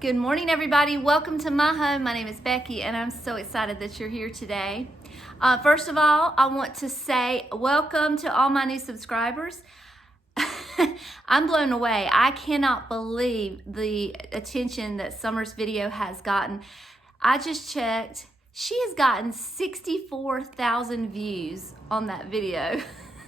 Good morning, everybody. Welcome to my home. My name is Becky, and I'm so excited that you're here today. First of all, I want to say welcome to all my new subscribers. I'm blown away. I cannot believe the attention that Summer's video has gotten. I just checked. She has gotten 64,000 views on that video.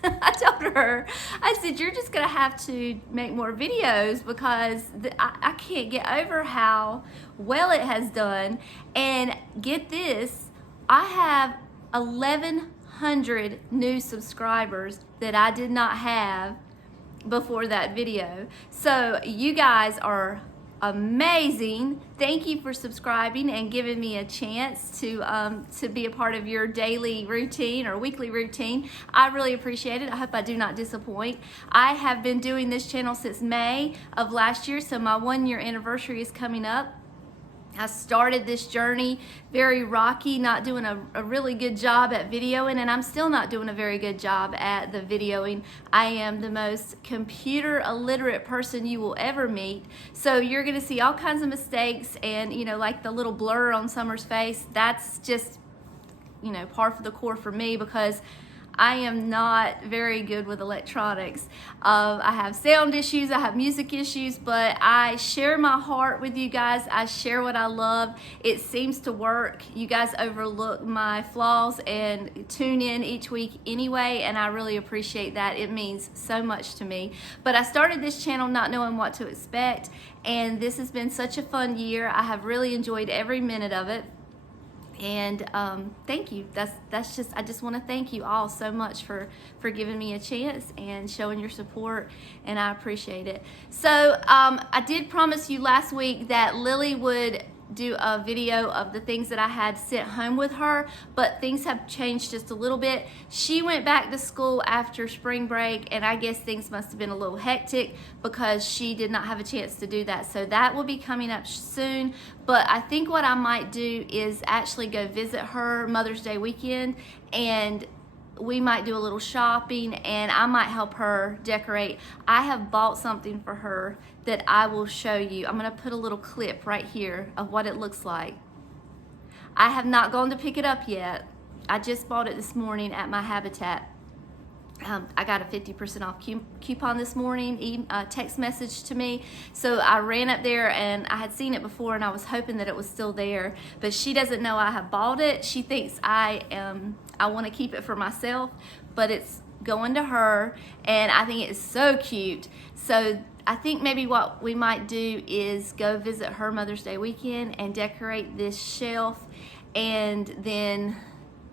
I told her, I said, you're just going to have to make more videos because I can't get over how well it has done. And get this, I have 1,100 new subscribers that I did not have before that video. So you guys are amazing. Thank you for subscribing and giving me a chance to be a part of your daily routine or weekly routine. I really appreciate it. I hope I do not disappoint. I have been doing this channel since May of last year, so my 1-year anniversary is coming up. I started this journey very rocky, not doing a really good job at videoing, and I'm still not doing a very good job at the videoing. I am the most computer illiterate person you will ever meet. So you're gonna see all kinds of mistakes and, like the little blur on Summer's face, that's just, par for the course for me because I am not very good with electronics. I have sound issues, I have music issues, but I share my heart with you guys. I share what I love. It seems to work. You guys overlook my flaws and tune in each week anyway, and I really appreciate that. It means so much to me. But I started this channel not knowing what to expect, and this has been such a fun year. I have really enjoyed every minute of it. And thank you. I just want to thank you all so much for giving me a chance and showing your support, and I appreciate it. So I did promise you last week that Lily would do a video of the things that I had sent home with her, but things have changed just a little bit. She went back to school after spring break, and I guess things must have been a little hectic because she did not have a chance to do that. So that will be coming up soon, but I think what I might do is actually go visit her Mother's Day weekend, and we might do a little shopping, and I might help her decorate. I have bought something for her that I will show you. I'm gonna put a little clip right here of what it looks like. I have not gone to pick it up yet. I just bought it this morning at my Habitat. I got a 50% off coupon this morning, text message to me. So I ran up there, and I had seen it before, and I was hoping that it was still there, but she doesn't know I have bought it. She thinks I want to keep it for myself, but it's going to her, and I think it's so cute. So I think maybe what we might do is go visit her Mother's Day weekend and decorate this shelf, and then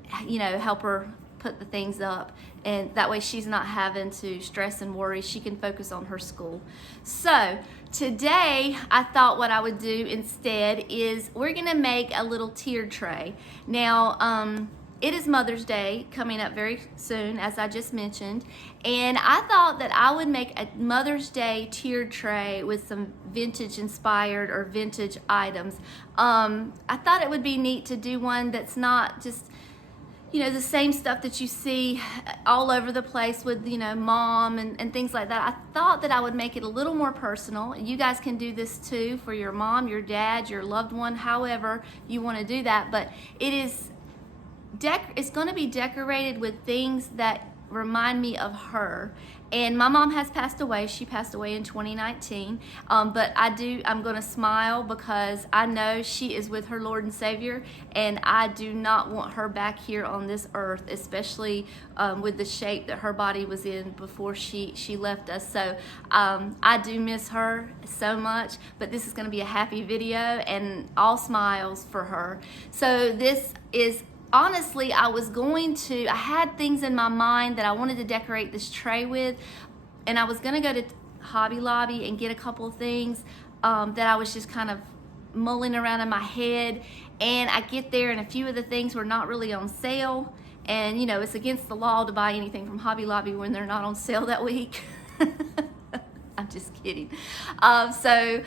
help her put the things up, and that way she's not having to stress and worry. She can focus on her school. So today I thought what I would do instead is we're gonna make a little tiered tray. Now it is Mother's Day coming up very soon, as I just mentioned, and I thought that I would make a Mother's Day tiered tray with some vintage inspired or vintage items. I thought it would be neat to do one that's not just the same stuff that you see all over the place with, mom and things like that. I thought that I would make it a little more personal. You guys can do this too for your mom, your dad, your loved one, however you want to do that. But it's going to be decorated with things that remind me of her. And my mom has passed away. She passed away in 2019. But I'm going to smile because I know she is with her Lord and Savior, and I do not want her back here on this earth, especially with the shape that her body was in before she left us. So I do miss her so much, but this is going to be a happy video and all smiles for her. So this is honestly, I had things in my mind that I wanted to decorate this tray with, and I was gonna go to Hobby Lobby and get a couple of things that I was just kind of mulling around in my head, and I get there and a few of the things were not really on sale, and it's against the law to buy anything from Hobby Lobby when they're not on sale that week. I'm just kidding. So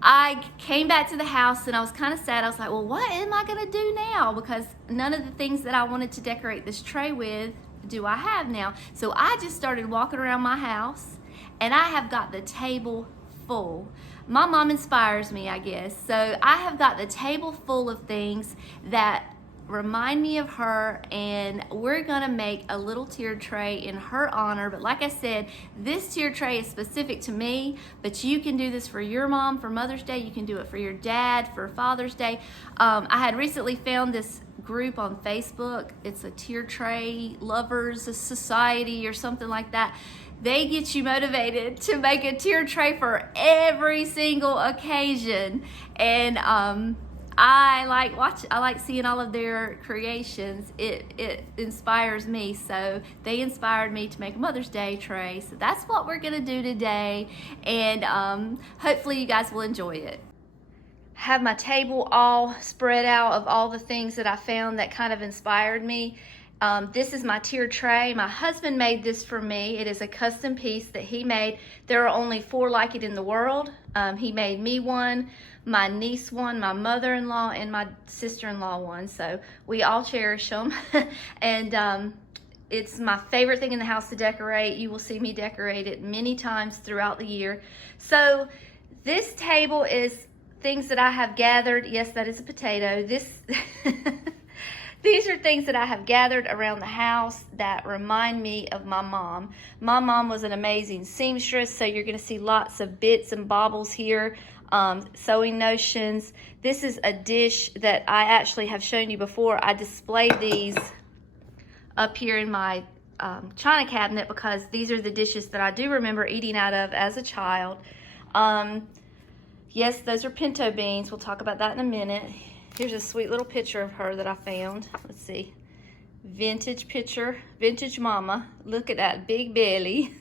I came back to the house and I was kind of sad. I was like, well, what am I gonna do now? Because none of the things that I wanted to decorate this tray with do I have now. So I just started walking around my house, and I have got the table full my mom inspires me, I guess. So I have got the table full of things that remind me of her, and we're gonna make a little tiered tray in her honor. But like I said, this tiered tray is specific to me, but you can do this for your mom for Mother's Day. You can do it for your dad for Father's Day. I had recently found this group on Facebook. It's a tiered tray lovers society or something like that. They get you motivated to make a tiered tray for every single occasion, and I like seeing all of their creations. It inspires me. So they inspired me to make a Mother's Day tray. So that's what we're gonna do today, and hopefully you guys will enjoy it. Have my table all spread out of all the things that I found that kind of inspired me. This is my tiered tray. My husband made this for me. It is a custom piece that he made. There are only 4 like it in the world. He made me one, my niece one, my mother-in-law, and my sister-in-law one. So we all cherish them. And it's my favorite thing in the house to decorate. You will see me decorate it many times throughout the year. So this table is things that I have gathered. Yes, that is a potato. These are things that I have gathered around the house that remind me of my mom. My mom was an amazing seamstress, so you're going to see lots of bits and baubles here, sewing notions. This is a dish that I actually have shown you before. I displayed these up here in my china cabinet because these are the dishes that I do remember eating out of as a child. Yes, those are pinto beans. We'll talk about that in a minute. Here's a sweet little picture of her that I found. Let's see. Vintage picture. Vintage mama. Look at that big belly.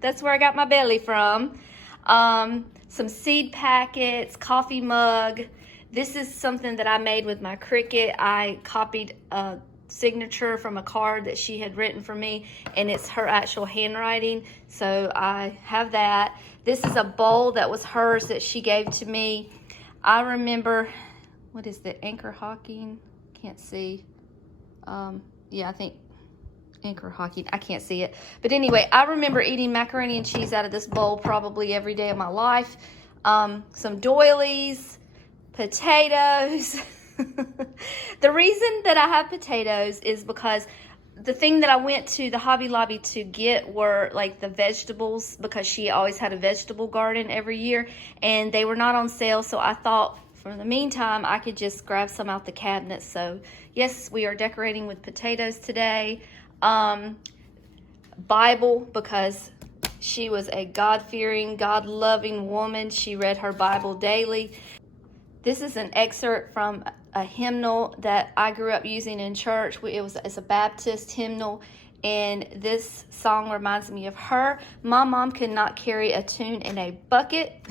That's where I got my belly from. Some seed packets, coffee mug. This is something that I made with my Cricut. I copied a signature from a card that she had written for me, and it's her actual handwriting. So I have that. This is a bowl that was hers that she gave to me. I remember... What is the anchor hawking? Can't see. Yeah, I think anchor hawking. I can't see it. But anyway, I remember eating macaroni and cheese out of this bowl probably every day of my life. Some doilies, potatoes. The reason that I have potatoes is because the thing that I went to the Hobby Lobby to get were like the vegetables, because she always had a vegetable garden every year, and they were not on sale. So I thought, for the meantime, I could just grab some out the cabinet. So yes, we are decorating with potatoes today. Bible, because she was a God-fearing, God-loving woman. She read her Bible daily. This is an excerpt from a hymnal that I grew up using in church. It's a Baptist hymnal, and this song reminds me of her. My mom could not carry a tune in a bucket.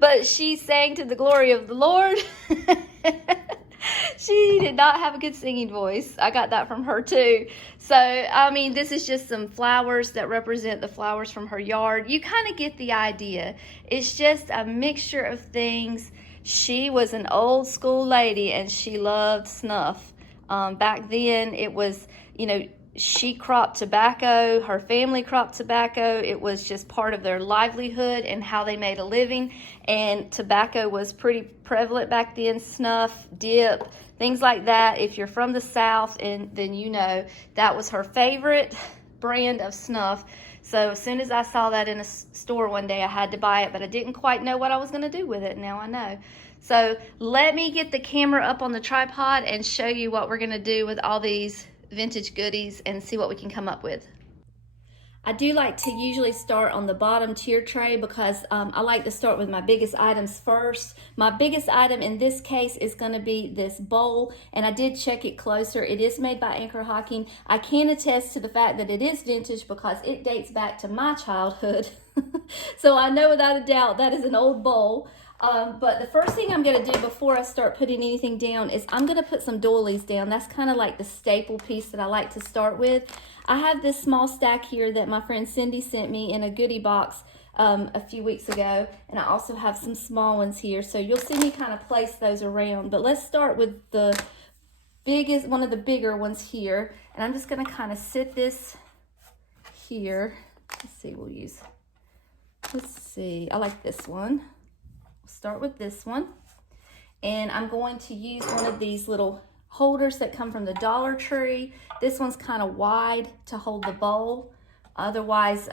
But she sang to the glory of the Lord. She did not have a good singing voice. I got that from her too. So, I mean, this is just some flowers that represent the flowers from her yard. You kind of get the idea. It's just a mixture of things. She was an old school lady, and she loved snuff. Back then, it was, she cropped tobacco, her family cropped tobacco. It was just part of their livelihood and how they made a living. And tobacco was pretty prevalent back then. Snuff, dip, things like that. If you're from the South, then you know that was her favorite brand of snuff. So as soon as I saw that in a store one day, I had to buy it, but I didn't quite know what I was going to do with it. Now I know. So let me get the camera up on the tripod and show you what we're going to do with all these vintage goodies and see what we can come up with. I do like to usually start on the bottom tier tray because I like to start with my biggest items first. My biggest item in this case is going to be this bowl, and I did check it closer. It is made by Anchor Hawking. I can attest to the fact that it is vintage because it dates back to my childhood. So I know without a doubt that is an old bowl. But the first thing I'm going to do before I start putting anything down is I'm going to put some doilies down. That's kind of like the staple piece that I like to start with. I have this small stack here that my friend Cindy sent me in a goodie box a few weeks ago. And I also have some small ones here. So you'll see me kind of place those around. But let's start with the biggest, one of the bigger ones here. And I'm just going to kind of sit this here. Let's see, we'll use let's see, I like this one. We'll start with this one. And I'm going to use one of these little holders that come from the Dollar Tree. This one's kind of wide to hold the bowl. Otherwise,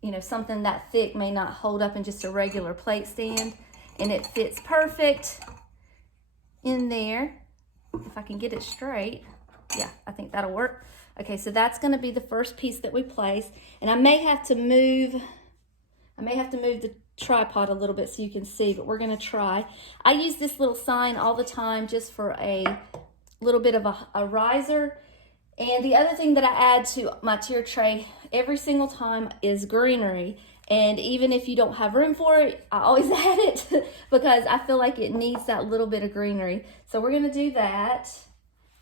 you know, something that thick may not hold up in just a regular plate stand. And it fits perfect in there. If I can get it straight. Yeah, I think that'll work. Okay, so that's going to be the first piece that we place. And I may have to move the tripod a little bit so you can see, but we're going to try. I use this little sign all the time just for a little bit of a riser. And the other thing that I add to my tier tray every single time is greenery. And even if you don't have room for it, I always add it because I feel like it needs that little bit of greenery. So we're going to do that.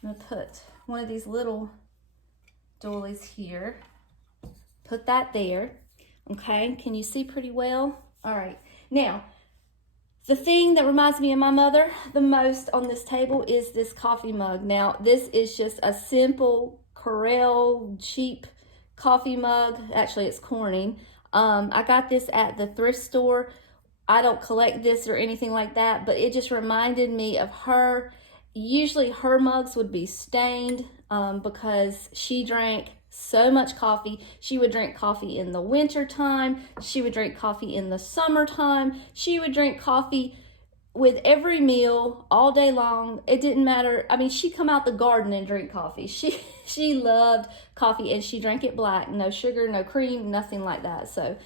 I'm going to put one of these little doilies here. Put that there. Okay, can you see pretty well? All right, now, the thing that reminds me of my mother the most on this table is this coffee mug. Now, this is just a simple Corel cheap coffee mug. Actually, it's Corning. I got this at the thrift store. I don't collect this or anything like that, but it just reminded me of her. Usually her mugs would be stained because she drank so much coffee. She would drink coffee in the winter time. She would drink coffee in the summertime. She would drink coffee with every meal all day long. It didn't matter. I mean, she'd come out the garden and drink coffee. She loved coffee, and she drank it black. No sugar, no cream, nothing like that. So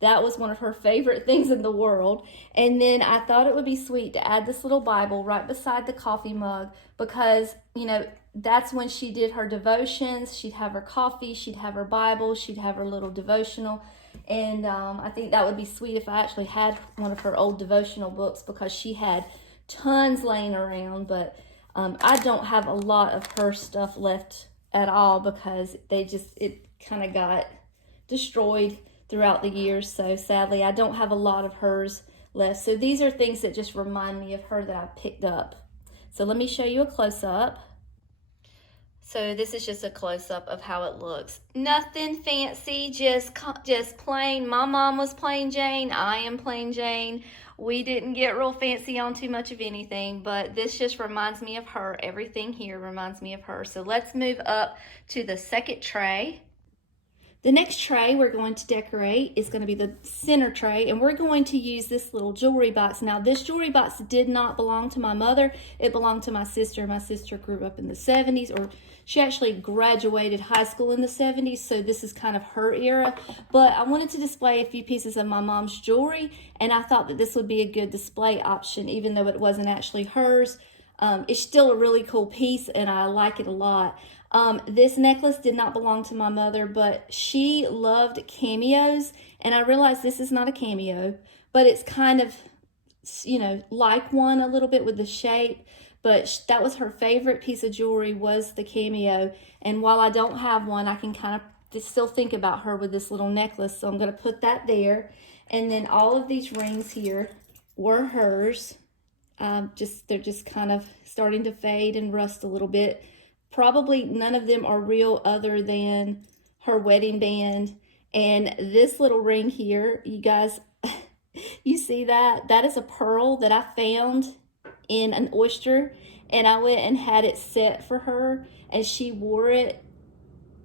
that was one of her favorite things in the world. And then I thought it would be sweet to add this little Bible right beside the coffee mug because, you know, that's when she did her devotions. She'd have her coffee, she'd have her Bible, she'd have her little devotional. And I think that would be sweet if I actually had one of her old devotional books because she had tons laying around. But I don't have a lot of her stuff left at all because it kind of got destroyed throughout the years. So sadly, I don't have a lot of hers left. So these are things that just remind me of her that I picked up. So let me show you a close-up. So this is just a close-up of how it looks. Nothing fancy, just plain. My mom was plain Jane. I am plain Jane. We didn't get real fancy on too much of anything, but this just reminds me of her. Everything here reminds me of her. So let's move up to the second tray. The next tray we're going to decorate is going to be the center tray, and we're going to use this little jewelry box. Now, this jewelry box did not belong to my mother. It belonged to my sister. My sister grew up in the 70s, or she actually graduated high school in the 70s, so this is kind of her era. But I wanted to display a few pieces of my mom's jewelry, and I thought that this would be a good display option, even though it wasn't actually hers. It's still a really cool piece, and I like it a lot. This necklace did not belong to my mother, but she loved cameos, and I realized this is not a cameo, but it's kind of, you know, like one a little bit with the shape, but that was her favorite piece of jewelry was the cameo, and while I don't have one, I can kind of still think about her with this little necklace, so I'm going to put that there, and then all of these rings here were hers. They're just kind of starting to fade and rust a little bit. Probably none of them are real other than her wedding band. And this little ring here, you guys, you see that? That is a pearl that I found in an oyster. And I went and had it set for her. And she wore it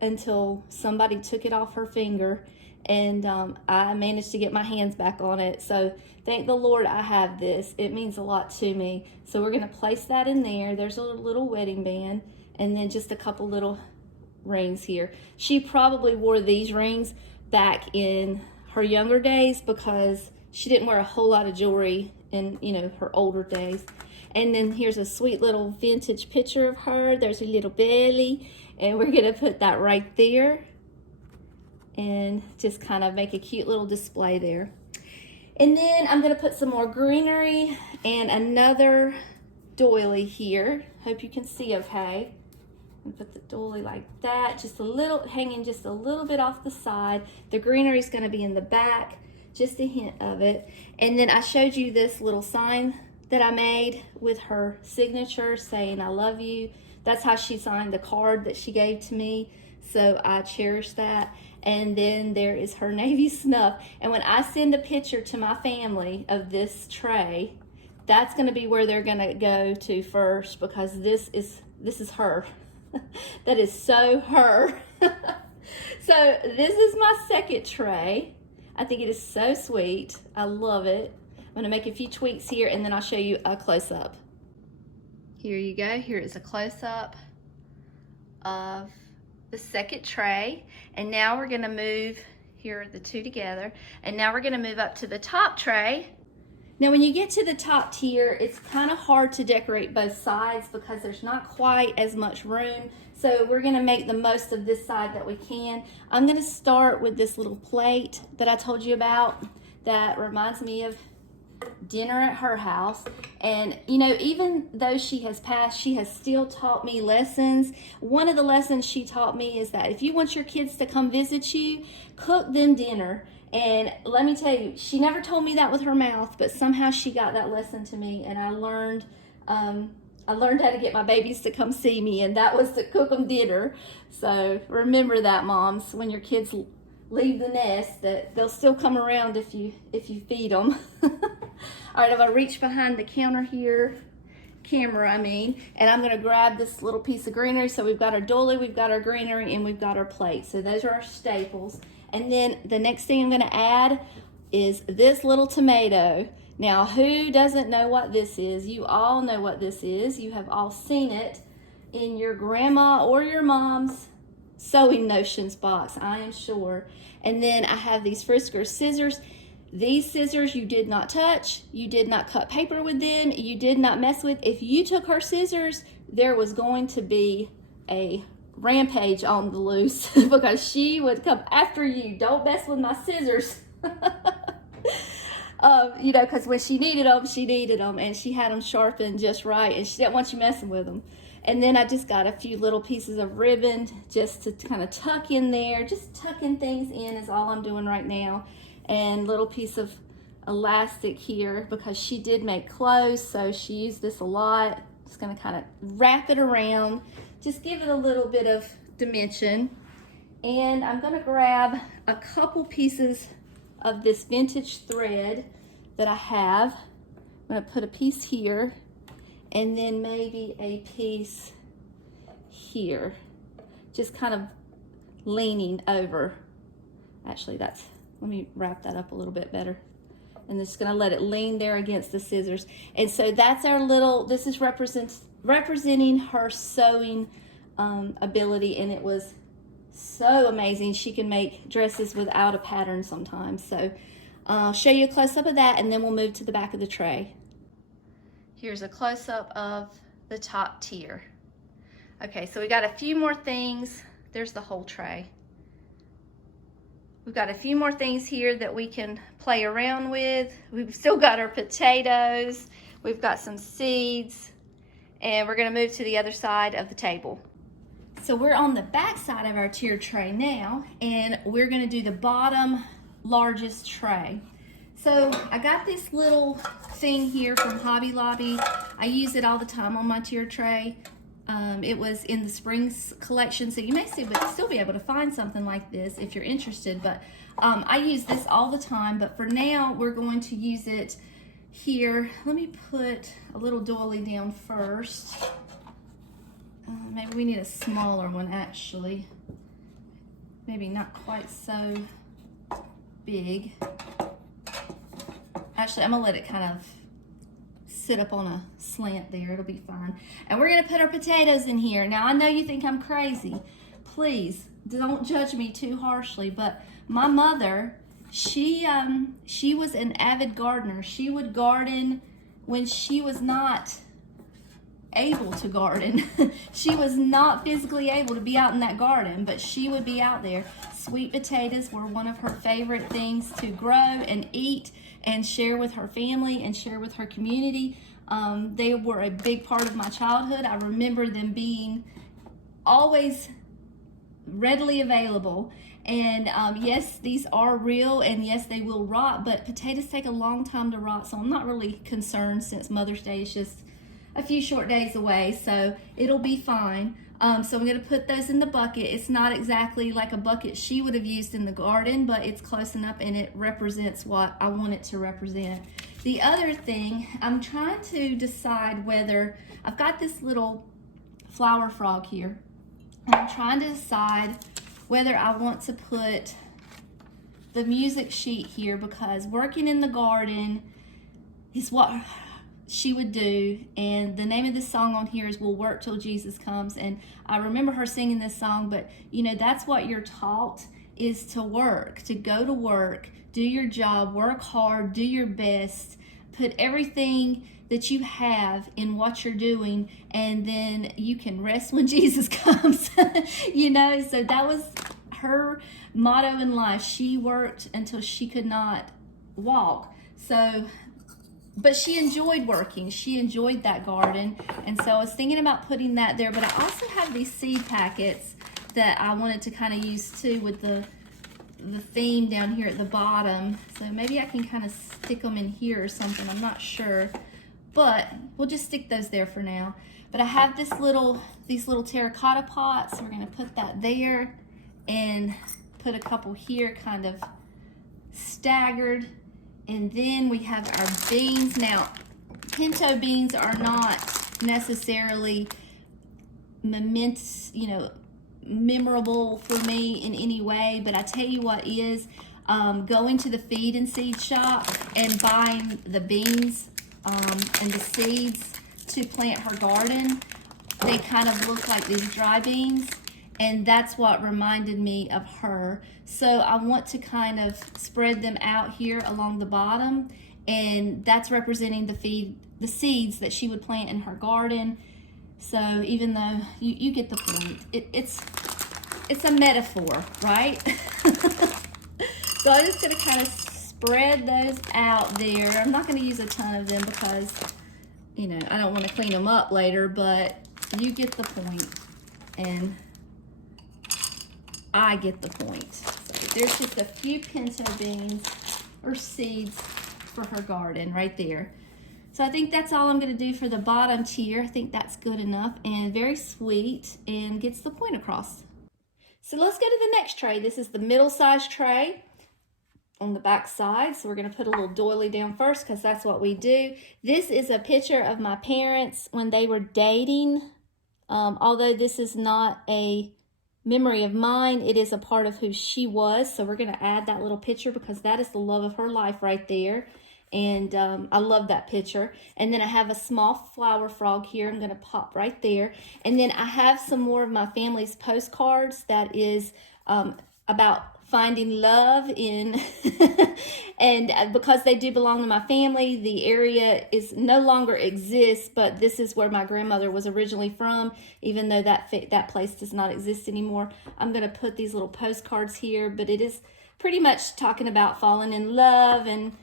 until somebody took it off her finger. And I managed to get my hands back on it. So thank the Lord I have this. It means a lot to me. So we're going to place that in there. There's a little wedding band. And then just a couple little rings here. She probably wore these rings back in her younger days because she didn't wear a whole lot of jewelry in, you know, her older days. And then here's a sweet little vintage picture of her. There's a little belly. And we're going to put that right there. And just kind of make a cute little display there. And then I'm going to put some more greenery and another doily here. Hope you can see okay. And put the doily like that, just a little, hanging just a little bit off the side. The greenery is going to be in the back, just a hint of it. And then I showed you this little sign that I made with her signature saying, I love you. That's how she signed the card that she gave to me. So I cherish that. And then there is her navy snuff. And when I send a picture to my family of this tray, that's going to be where they're going to go to first, because this is her. That is so her. So this is my second tray. I think it is so sweet. I love it. I'm going to make a few tweaks here, and then I'll show you a close-up. Here you go. Here is a close-up of the second tray. And now we're going to move, here are the two together, and now we're going to move up to the top tray. Now when you get to the top tier, it's kind of hard to decorate both sides because there's not quite as much room. So we're going to make the most of this side that we can. I'm going to start with this little plate that I told you about that reminds me of dinner at her house. And you know, even though she has passed, she has still taught me lessons. One of the lessons she taught me is that if you want your kids to come visit you, cook them dinner. And let me tell you, she never told me that with her mouth, but somehow she got that lesson to me, and I learned how to get my babies to come see me, and that was to cook them dinner. So remember that, moms, when your kids leave the nest, that they'll still come around if you feed them. All right, I'm gonna reach behind the counter here, and I'm gonna grab this little piece of greenery. So we've got our doily, we've got our greenery, and we've got our plate. So those are our staples. And then the next thing I'm gonna add is this little tomato. Now, who doesn't know what this is? You all know what this is. You have all seen it in your grandma or your mom's sewing notions box, I am sure. And then I have these Frisker scissors. These scissors you did not touch. You did not cut paper with them. You did not mess with. If you took her scissors, there was going to be a rampage on the loose because she would come after you. Don't mess with my scissors. You know, because when she needed them, and she had them sharpened just right, and she didn't want you messing with them. And then I just got a few little pieces of ribbon just to kind of tuck in there. Just tucking things in is all I'm doing right now. And little piece of elastic here because she did make clothes, so she used this a lot. Just gonna kind of wrap it around, just give it a little bit of dimension. And I'm gonna grab a couple pieces of this vintage thread that I have. I'm gonna put a piece here and then maybe a piece here, just kind of leaning over. Actually, let me wrap that up a little bit better. And just gonna let it lean there against the scissors. And so that's our little, this is representing her sewing ability, and it was so amazing. She can make dresses without a pattern sometimes. So I'll show you a close-up of that, and then we'll move to the back of the tray. Here's a close-up of the top tier. Okay, so we got a few more things. There's the whole tray. We've got a few more things here that we can play around with. We've still got our potatoes. We've got some seeds, and we're gonna move to the other side of the table. So we're on the back side of our tier tray now, and we're gonna do the bottom largest tray. So I got this little thing here from Hobby Lobby. I use it all the time on my tier tray. It was in the Springs collection, so you may still be able to find something like this if you're interested, but I use this all the time. But for now, we're going to use it here. Let me put a little doily down first. Maybe we need a smaller one, actually. Maybe not quite so big. Actually, I'm gonna let it kind of sit up on a slant there. It'll be fine. And we're gonna put our potatoes in here. Now, I know you think I'm crazy. Please don't judge me too harshly, but my mother, she was an avid gardener. She would garden when she was not able to garden. She was not physically able to be out in that garden, but she would be out there. Sweet potatoes were one of her favorite things to grow and eat and share with her family and share with her community. They were a big part of my childhood. I remember them being always readily available. And yes, these are real, and yes, they will rot, but potatoes take a long time to rot, so I'm not really concerned since Mother's Day is just a few short days away, so it'll be fine. So I'm going to put those in the bucket. It's not exactly like a bucket she would have used in the garden, but it's close enough and it represents what I want it to represent. The other thing, I'm trying to decide whether, I've got this little flower frog here. I'm trying to decide whether I want to put the music sheet here, because working in the garden is what she would do, and the name of this song on here is We'll Work Till Jesus Comes. And I remember her singing this song, but you know, that's what you're taught, is to work, to go to work, do your job, work hard, do your best, put everything that you have in what you're doing, and then you can rest when Jesus comes. You know, so that was her motto in life. She worked until she could not walk. So, but she enjoyed working. She enjoyed that garden. And so I was thinking about putting that there, but I also have these seed packets that I wanted to kind of use too, with the theme down here at the bottom. So maybe I can kind of stick them in here or something. I'm not sure, but we'll just stick those there for now. But I have these little terracotta pots. So we're gonna put that there and put a couple here kind of staggered. And then we have our beans. Now, pinto beans are not necessarily memorable for me in any way, but I tell you what is, going to the feed and seed shop and buying the beans and the seeds to plant her garden. They kind of look like these dry beans, and that's what reminded me of her. So I want to kind of spread them out here along the bottom, and that's representing the seeds that she would plant in her garden. So even though you get the point, it's a metaphor, right? So I'm just gonna kind of spread those out there. I'm not gonna use a ton of them because, you know, I don't want to clean them up later, but you get the point, and I get the point. So there's just a few pinto beans or seeds for her garden right there. So I think that's all I'm going to do for the bottom tier. I think that's good enough and very sweet and gets the point across. So let's go to the next tray. This is the middle-sized tray on the back side. So we're going to put a little doily down first because that's what we do. This is a picture of my parents when they were dating. Although this is not a memory of mine, it is a part of who she was. So we're going to add that little picture because that is the love of her life right there. And I love that picture. And then I have a small flower frog here. I'm going to pop right there. And then I have some more of my family's postcards that is about finding love in, and because they do belong to my family, the area is no longer exists, but this is where my grandmother was originally from, even though that place does not exist anymore. I'm going to put these little postcards here, but it is pretty much talking about falling in love and,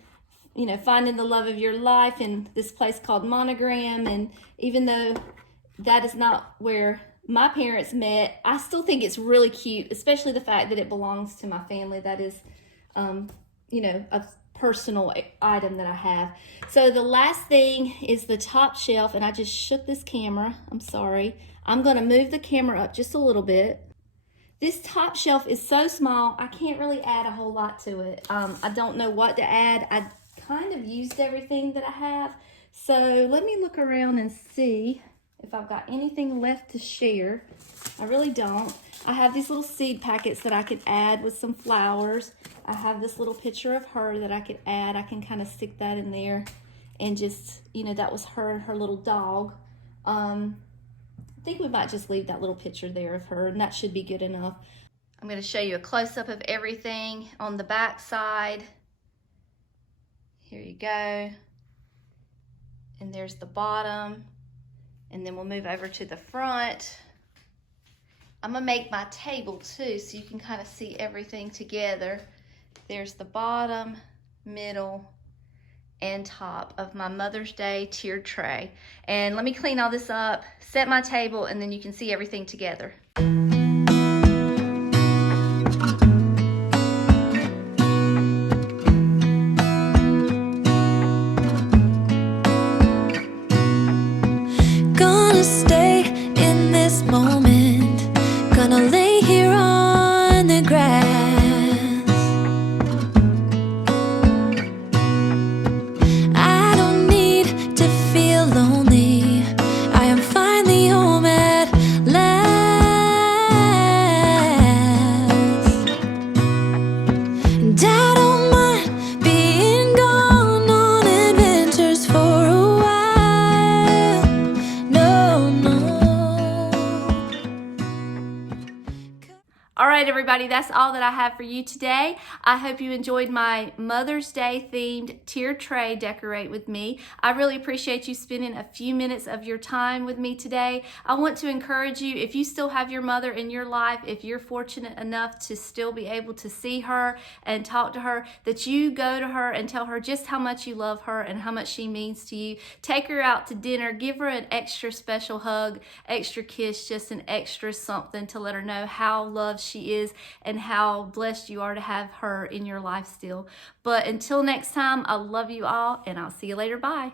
you know, finding the love of your life in this place called Monogram. And even though that is not where my parents met, I still think it's really cute, especially the fact that it belongs to my family. That is, you know, a personal item that I have. So the last thing is the top shelf, and I just shook this camera. I'm sorry. I'm going to move the camera up just a little bit. This top shelf is so small, I can't really add a whole lot to it. I don't know what to add. I kind of used everything that I have. So let me look around and see if I've got anything left to share. I really don't. I have these little seed packets that I could add with some flowers. I have this little picture of her that I could add. I can kind of stick that in there and just, you know, that was her and her little dog. I think we might just leave that little picture there of her, and that should be good enough. I'm going to show you a close-up of everything on the back side. Here you go. And there's the bottom. And then we'll move over to the front. I'm gonna make my table too, so you can kind of see everything together. There's the bottom, middle, and top of my Mother's Day tiered tray. And let me clean all this up, set my table, and then you can see everything together. right, everybody, that's all that I have for you today. I hope you enjoyed my Mother's Day themed tier tray decorate with me. I really appreciate you spending a few minutes of your time with me today. I want to encourage you, if you still have your mother in your life, if you're fortunate enough to still be able to see her and talk to her, that you go to her and tell her just how much you love her and how much she means to you. Take her out to dinner, give her an extra special hug, extra kiss, just an extra something to let her know how loved she is and how blessed you are to have her in your life still. But until next time, I love you all, and I'll see you later. Bye.